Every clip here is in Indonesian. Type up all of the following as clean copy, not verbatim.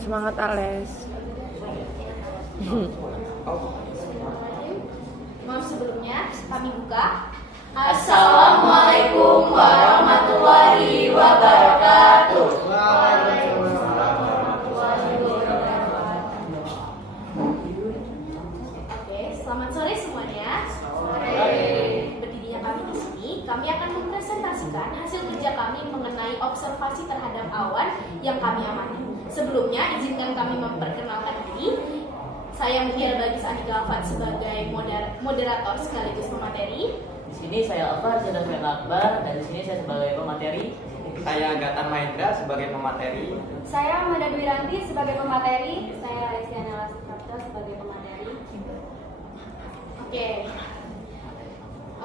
Semangat Ales. Maaf sebelumnya, kami buka. Assalamualaikum warahmatullahi wabarakatuh. Oke, selamat sore semuanya. Berdirinya kami di sini, kami akan mempresentasikan hasil kerja kami mengenai observasi terhadap awan yang kami amati. Sebelumnya, izinkan kami memperkenalkan diri. Saya Mutiara Bagis Andika Alfat sebagai moderator sekaligus pemateri. Di sini saya Alfat Zadafir Akbar dan di sini saya sebagai pemateri. Saya Gatan Mahendra sebagai pemateri. Saya Amanda Dwiranti sebagai pemateri. Saya Resiana Lasapta sebagai pemateri.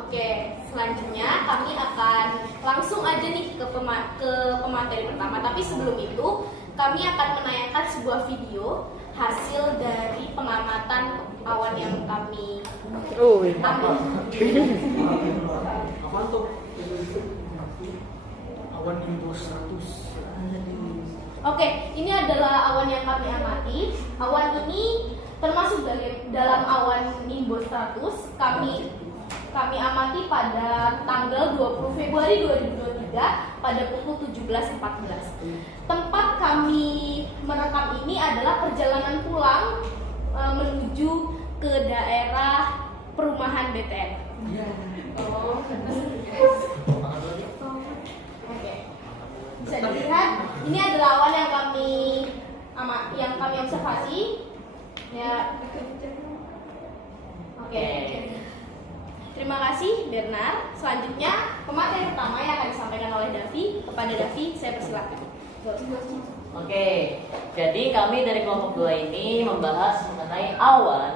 Oke, selanjutnya kami akan langsung aja nih ke pemateri pertama. Tapi sebelum itu, kami akan menayangkan sebuah video hasil dari pengamatan awan yang kami ambil. Apa tuh? Awan nimbus 100. Oke, ini adalah awan yang kami amati. Awan ini termasuk dalam awan nimbus 100. Kami amati pada tanggal 20 Februari 2023 pada pukul 17.14. Tempat kami merekam ini adalah perjalanan pulang menuju ke daerah perumahan BTN. Oke. Bisa dilihat, ini adalah awan yang kami observasi. Ya. Oke. Terima kasih Bernard. Selanjutnya pemateri pertama yang akan disampaikan oleh Davi. Kepada Davi, saya persilakan. Oke, jadi kami dari kelompok 2 ini membahas mengenai awan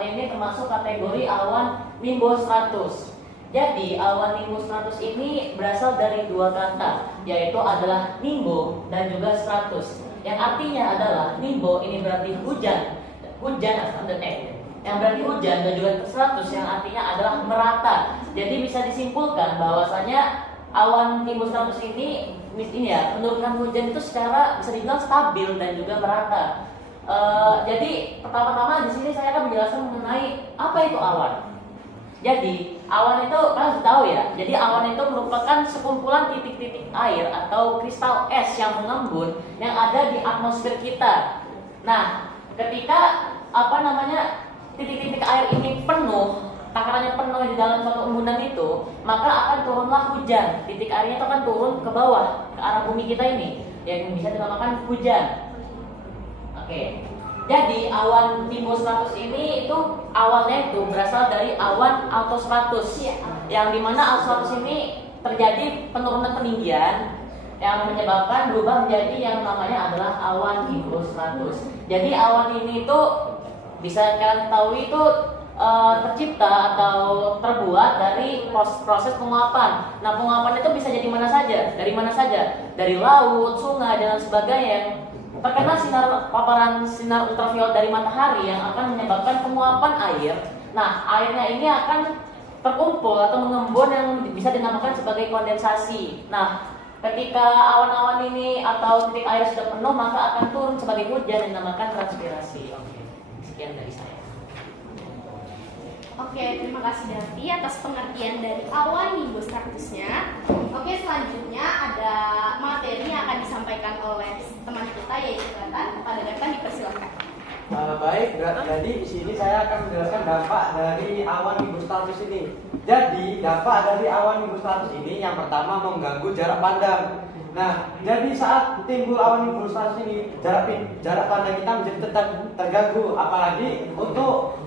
ini termasuk kategori awan nimbus 100. Jadi awan nimbus 100 ini berasal dari dua kata, yaitu adalah nimbo dan juga stratus. Yang artinya adalah nimbo ini berarti hujan yang berarti hujan, dan juga stratus yang artinya adalah merata. Jadi bisa disimpulkan bahwasanya awan nimbus 100 ini menurunkan hujan itu secara bisa dibilang stabil dan juga merata. Jadi pertama-tama di sini saya akan menjelaskan mengenai apa itu awan. Jadi awan itu kalian harus tahu ya. Jadi awan itu merupakan sekumpulan titik-titik air atau kristal es yang mengembun yang ada di atmosfer kita. Nah, ketika titik-titik air ini penuh, takarannya penuh di dalam suatu embunan itu, maka akan turunlah hujan. Titik airnya itu akan turun ke bawah, ke arah bumi kita ini, yang bisa dinamakan hujan. Oke. Jadi awan nimbus 100 ini itu awalnya itu berasal dari awan altostratus, yang dimana altostratus ini terjadi penurunan peninggian yang menyebabkan berubah menjadi yang namanya adalah awan nimbus 100. Jadi awan ini itu bisa kalian tahu itu tercipta atau terbuat dari proses penguapan. Nah, penguapan itu bisa jadi mana saja, dari laut, sungai dan sebagainya yang terkena paparan sinar ultraviolet dari matahari yang akan menyebabkan penguapan air. Nah, airnya ini akan terkumpul atau mengembun yang bisa dinamakan sebagai kondensasi. Nah, ketika awan-awan ini atau titik air sudah penuh, maka akan turun sebagai hujan yang dinamakan transpirasi. Oke. Sekian dari saya. Oke, terima kasih Davi atas pengertian dari awan nimbus 100-nya. Oke, selanjutnya ada materi yang akan disampaikan oleh teman kita yaitu Gatan. Kepada Gatan dipersilakan. Baik, jadi di sini saya akan menjelaskan dampak dari awan nimbus 100 ini. Jadi dampak dari awan nimbus 100 ini yang pertama mengganggu jarak pandang. Nah, jadi saat timbul awan nimbus 100 ini jarak pandang kita menjadi terganggu, apalagi untuk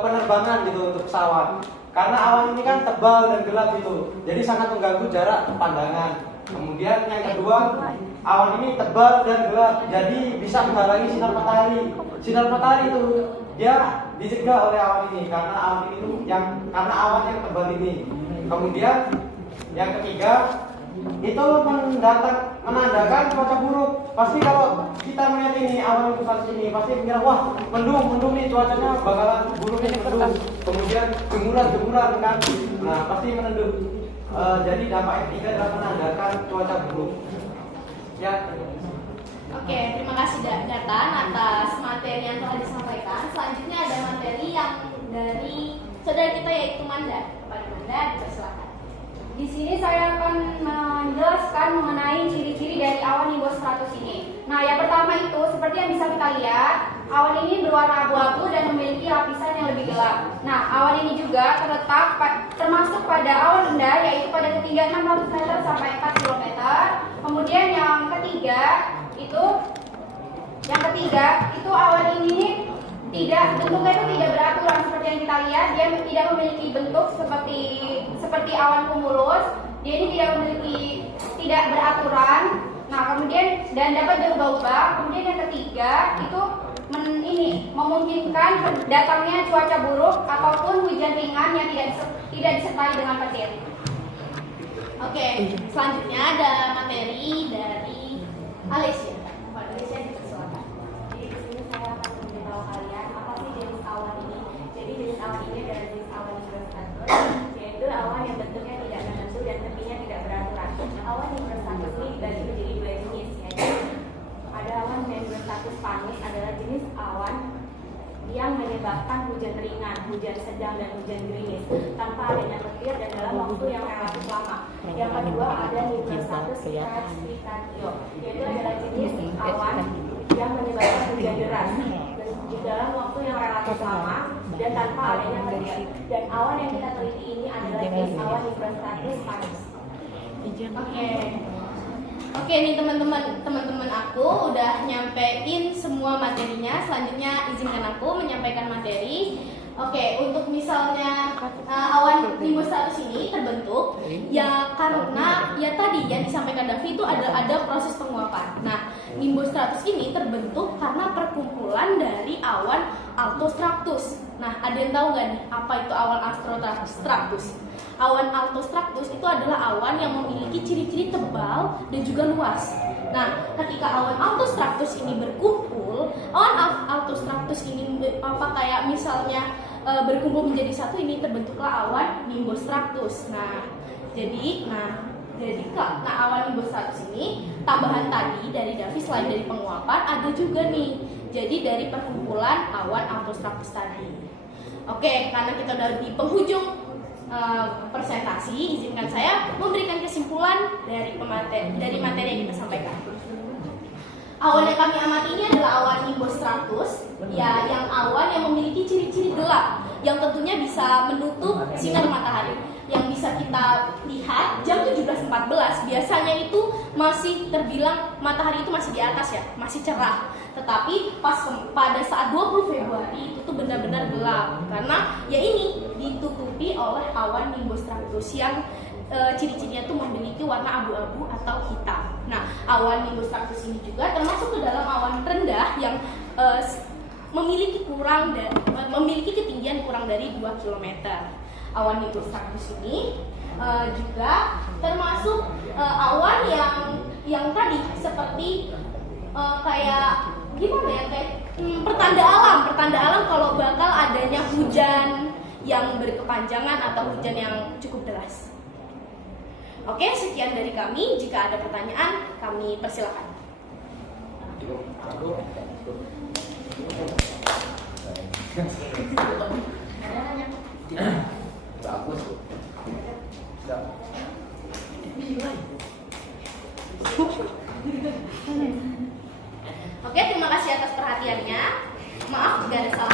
penerbangan gitu, untuk pesawat. Karena awan ini kan tebal dan gelap gitu, jadi sangat mengganggu jarak pandangan. Kemudian yang kedua, awan ini tebal dan gelap, jadi bisa menghalangi sinar matahari. Sinar matahari itu dia dicegah oleh awan ini karena awan yang tebal ini. Kemudian yang ketiga, itu menandakan cuaca buruk. Pasti kalau kita melihat ini awan nimbus ini pasti mikir, wah mendung nih, cuacanya bakalan buruk ini, mendung. Kemudian gemuran kan, nah pasti menendung. Jadi dampak yang ketiga adalah menandakan cuaca buruk. Ya. Oke, terima kasih Datan atas materi yang telah disampaikan. Selanjutnya ada materi yang dari saudara kita yaitu Manda. Kepada Manda, dipersilakan. Di sini saya akan menjelaskan mengenai ciri-ciri dari awan nimbus 100 ini. Nah, yang pertama itu seperti yang bisa kita lihat, awan ini berwarna abu-abu dan memiliki lapisan yang lebih gelap. Nah, awan ini juga terletak termasuk pada awan rendah, yaitu pada ketinggian 600 meter sampai 4 km. Kemudian yang ketiga itu awan ini bentuknya itu tidak beraturan seperti yang kita lihat. Dia tidak memiliki bentuk seperti awan cumulus. Dia ini tidak beraturan. Nah, kemudian dan dapat berubah-ubah. Kemudian yang ketiga itu memungkinkan datangnya cuaca buruk ataupun hujan ringan yang tidak disertai dengan petir. Oke, selanjutnya ada materi dari Alessia. Alessia, dipersilakan. Jadi di sini saya akan memberitahu kalian apa sih jenis awan ini. Jadi jenis awan ini adalah jenis awan nimbus 100, yaitu awan yang bentuknya tidak menentu dan tepinya tidak beraturan. Awan nimbus 100 ini dibagi menjadi dua jenis, yaitu ada awan nimbus 100 panis adalah jenis awan yang menyebabkan hujan ringan, hujan sedang, dan hujan gerimis tanpa adanya petir dan dalam waktu yang relatif lama. Yang kedua ada nimbus 100 precipitatio, yaitu adalah jenis awan yang menyebabkan hujan deras di dalam waktu yang relatif lama dan tanpa adanya petir. Dan awan yang kita teliti ini adalah jenis awan nimbus 100 panis. Oke nih teman-teman aku udah nyampein semua materinya. Selanjutnya izinkan aku menyampaikan materi. Oke, untuk misalnya awan nimbus 100 ini terbentuk ya karena ya tadi yang disampaikan Davi itu ada proses penguapan. Nah, nimbus 100 ini terbentuk karena perkumpulan dari awan altostratus. Nah, ada yang tahu nggak nih apa itu awan altostratus? Awan altostratus itu adalah awan yang memiliki ciri-ciri tebal dan juga luas. Nah, ketika awan altostratus ini berkumpul, awan altostratus ini kayak misalnya berkumpul menjadi satu, ini terbentuklah awan nimbus stratus. Nah, jadi awan nimbus stratus ini tambahan tadi dari Davi selain dari penguapan ada juga nih. Jadi dari perkumpulan awan altostratus tadi. Oke, karena kita udah di penghujung presentasi, izinkan saya memberikan kesimpulan dari materi yang kita sampaikan. Awan yang kami amati ini adalah awan nimbus stratus, ya, yang awan yang memiliki ciri-ciri gelap, yang tentunya bisa menutup sinar matahari. Yang bisa kita lihat jam 17.14 biasanya itu masih terbilang matahari itu masih di atas ya, masih cerah. Tetapi pada saat 20 Februari itu tuh benar-benar gelap karena ya ini ditutupi oleh awan nimbus stratus yang ciri-cirinya tuh memiliki warna abu-abu atau hitam. Nah, awan nimbus stratus ini juga termasuk ke dalam awan rendah yang memiliki ketinggian kurang dari 2 km. Awan nimbus stratus ini juga termasuk awan yang tadi seperti kayak gimana ya, kayak pertanda alam kalau bakal adanya hujan yang berkepanjangan atau hujan yang cukup deras. Oke, sekian dari kami. Jika ada pertanyaan, kami persilakan. Bagus. Oke, terima kasih atas perhatiannya. Maaf jika ada salah